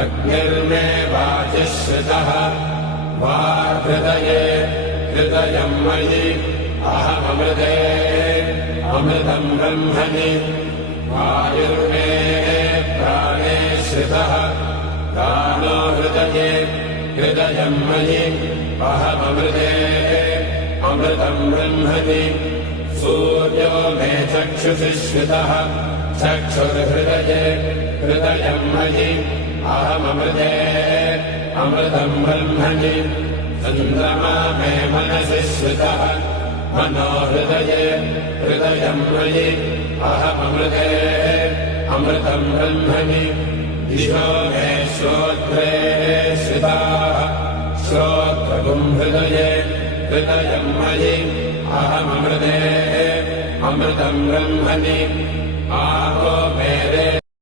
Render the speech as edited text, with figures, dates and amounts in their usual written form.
अग्निर्मे वाचिश्रितः वाहृदये हृदयम् मयि अहममृते अमृतम् ब्रह्मणि वायुर्मे प्राणे श्रितः प्राणो हृदये हृदयम् मयि अहममृते अमृतम् ब्रह्मणि सूर्यो मे चक्षुषि श्रितः चक्षुर्हृदये हृदयम् मयि अहममृते अमृतम् ब्रह्मणि चन्द्रमा मे मनसि श्रितः मनो हृदये हृदयम् मयि अहममृते अमृतम् ब्रह्मणि दिशो मे श्रोत्रे श्रिताः श्रोत्रगुम् हृदये हृदयम् मयि अहममृते अमृतम् ब्रह्मणि आपो मे